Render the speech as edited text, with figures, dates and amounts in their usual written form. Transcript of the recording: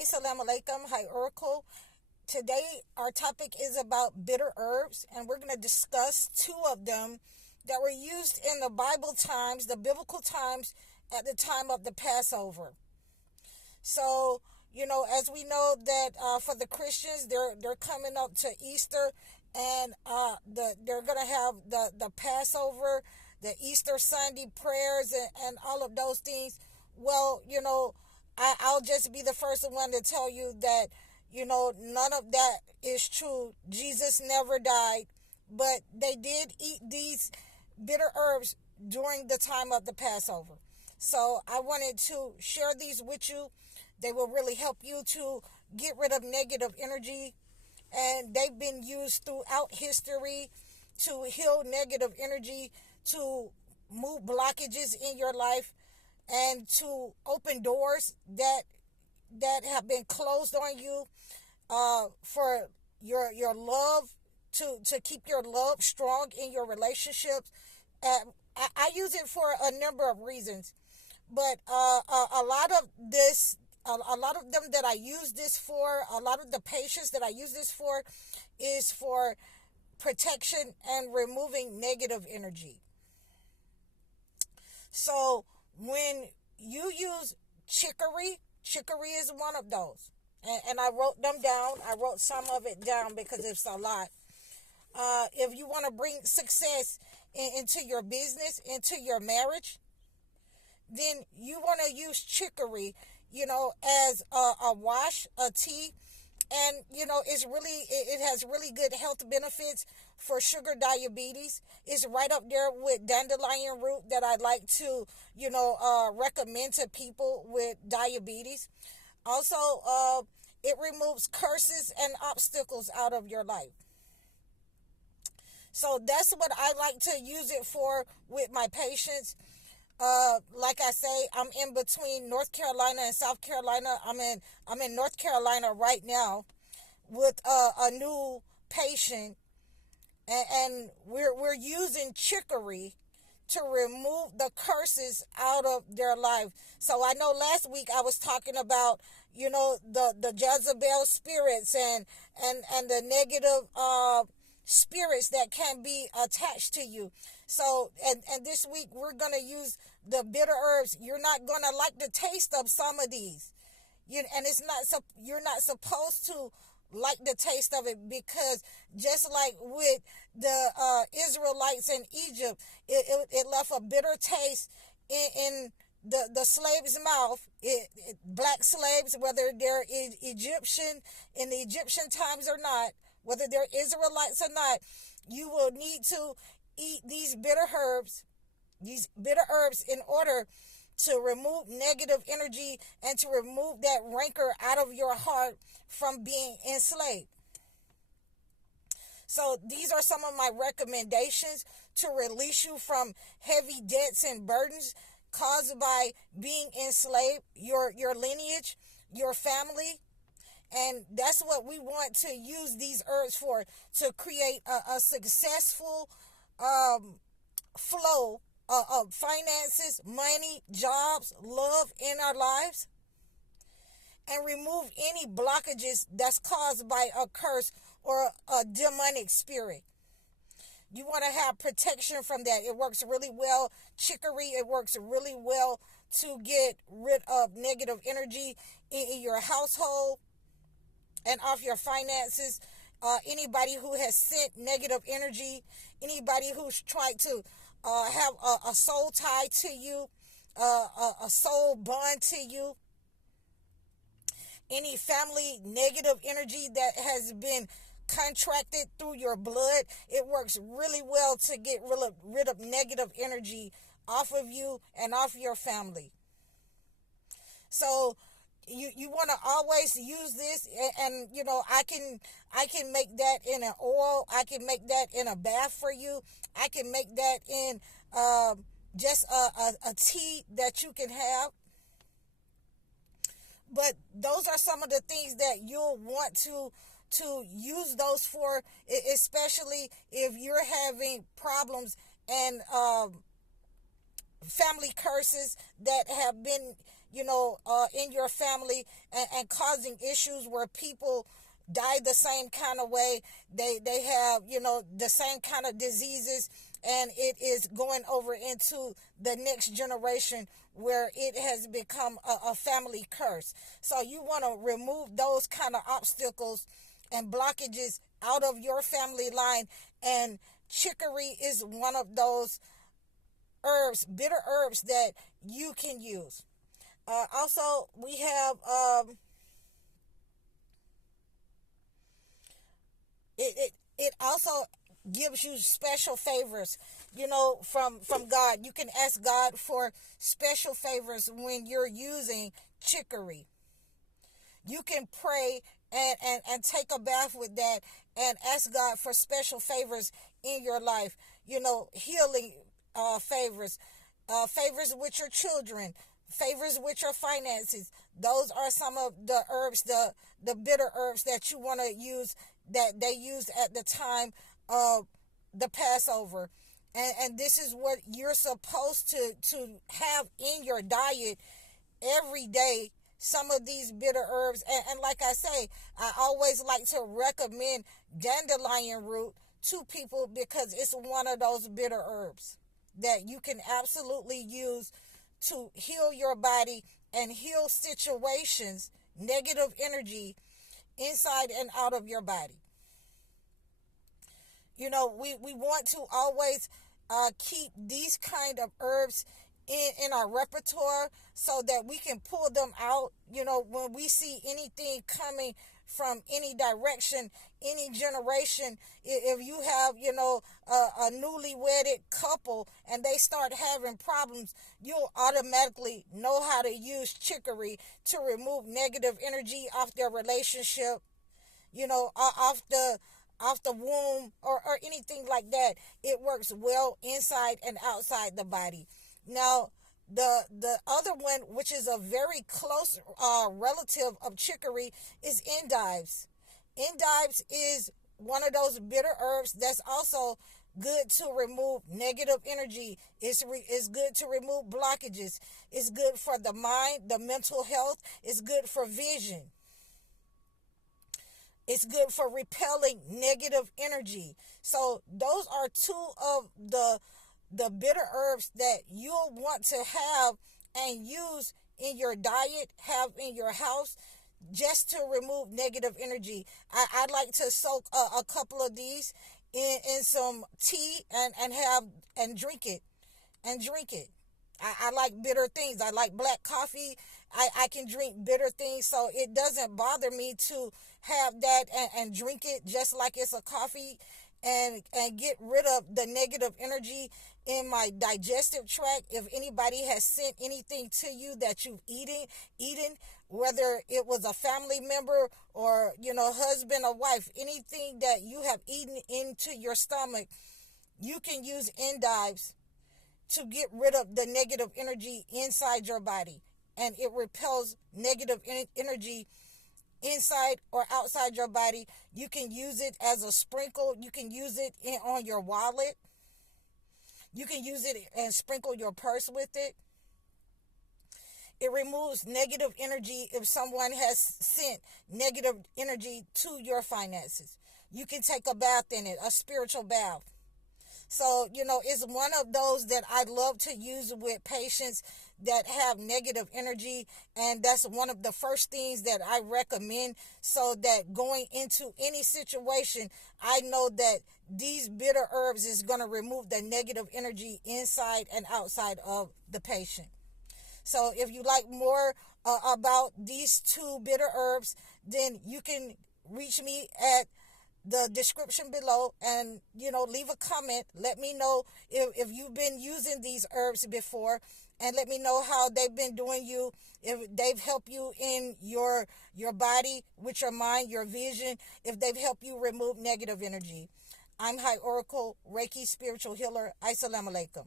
Hi, salam alaikum. Hi, Oracle. Today, our topic is about bitter herbs, and we're going to discuss two of them that were used in the Bible times, the biblical times, at the time of the Passover. So, as we know that for the Christians, they're coming up to Easter, and they're going to have the Passover, the Easter Sunday prayers, and all of those things. Well, I'll just be the first one to tell you that, none of that is true. Jesus never died, but they did eat these bitter herbs during the time of the Passover. So I wanted to share these with you. They will really help you to get rid of negative energy, and they've been used throughout history to heal negative energy, to move blockages in your life, and to open doors that have been closed on you, for your love, to keep your love strong in your relationships. I use it for a number of reasons, but a lot of this, a lot of them that I use this for, a lot of the patients that I use this for, is for protection and removing negative energy. So when you use chicory is one of those. And I wrote them down. I wrote some of it down because it's a lot. If you want to bring success into your business, into your marriage, then you want to use chicory, as a wash, a tea. And, it has really good health benefits for sugar diabetes. It's right up there with dandelion root that I like to, recommend to people with diabetes. Also, it removes curses and obstacles out of your life. So that's what I like to use it for with my patients. Like I say, I'm in between North Carolina and South Carolina. I'm in North Carolina right now with a new patient, and we're using chicory to remove the curses out of their life. So I know last week I was talking about, the Jezebel spirits and the negative spirits that can be attached to you. So, and this week we're going to use the bitter herbs. You're not going to like the taste of some of these. And you're not supposed to like the taste of it, because just like with the Israelites in Egypt, it left a bitter taste in the slave's mouth. Black slaves, whether they're Egyptian in the Egyptian times or not, whether they're Israelites or not, you will need to eat these bitter herbs in order to remove negative energy and to remove that rancor out of your heart from being enslaved. So these are some of my recommendations to release you from heavy debts and burdens caused by being enslaved, your lineage, your family. And that's what we want to use these herbs for, to create a successful flow of finances, money, jobs, love in our lives, and remove any blockages that's caused by a curse or a demonic spirit. You want to have protection from that. It works really well. Chicory, it works really well to get rid of negative energy in your household and off your finances. Anybody who has sent negative energy, anybody who's tried to have a soul tie to you, a soul bond to you, any family negative energy that has been contracted through your blood, it works really well to get rid of negative energy off of you and off your family. So you want to always use this, and I can make that in an oil. I can make that in a bath for you. I can make that in just a tea that you can have. But those are some of the things that you'll want to use those for, especially if you're having problems and family curses that have been in your family, and causing issues where people die the same kind of way. They have, the same kind of diseases, and it is going over into the next generation where it has become a family curse. So you want to remove those kind of obstacles and blockages out of your family line, and chicory is one of those herbs, bitter herbs, that you can use. Also, we have it also gives you special favors, from God. You can ask God for special favors when you're using chicory. You can pray and take a bath with that and ask God for special favors in your life. Healing favors, favors with your children, favors with your finances. Those are some of the herbs, the bitter herbs that you want to use, that they used at the time of the Passover. And this is what you're supposed to have in your diet every day. Some of these bitter herbs, and like I say, I always like to recommend dandelion root to people, because it's one of those bitter herbs that you can absolutely use to heal your body and heal situations, negative energy inside and out of your body. We want to always keep these kind of herbs in our repertoire, so that we can pull them out, when we see anything coming from any direction, any generation. If you have, a newly wedded couple and they start having problems, you'll automatically know how to use chicory to remove negative energy off their relationship, off the womb, or anything like that. It works well inside and outside the body. Now, the other one, which is a very close relative of chicory, is endives. Endives is one of those bitter herbs that's also good to remove negative energy. It's good to remove blockages. It's good for the mind, the mental health. It's good for vision. It's good for repelling negative energy. So those are two of the bitter herbs that you'll want to have and use in your diet, have in your house, just to remove negative energy. I'd like to soak a couple of these in some tea and drink it. I like bitter things. I like black coffee. I can drink bitter things, so it doesn't bother me to have that and drink it just like it's a coffee, and get rid of the negative energy in my digestive tract. If anybody has sent anything to you that you've eaten, whether it was a family member or, husband or wife, anything that you have eaten into your stomach, you can use endives to get rid of the negative energy inside your body. And it repels negative energy inside or outside your body. You can use it as a sprinkle. You can use it on your wallet. You can use it and sprinkle your purse with it. It removes negative energy if someone has sent negative energy to your finances. You can take a bath in it, a spiritual bath. So, it's one of those that I love to use with patients that have negative energy. And that's one of the first things that I recommend, so that going into any situation, I know that these bitter herbs is going to remove the negative energy inside and outside of the patient. So if you like more about these two bitter herbs, then you can reach me at the description below, and leave a comment. Let me know if you've been using these herbs before, and let me know how they've been doing you, if they've helped you in your body, with your mind, your vision, if they've helped you remove negative energy. I'm High Oracle Reiki spiritual healer. Assalamu alaikum.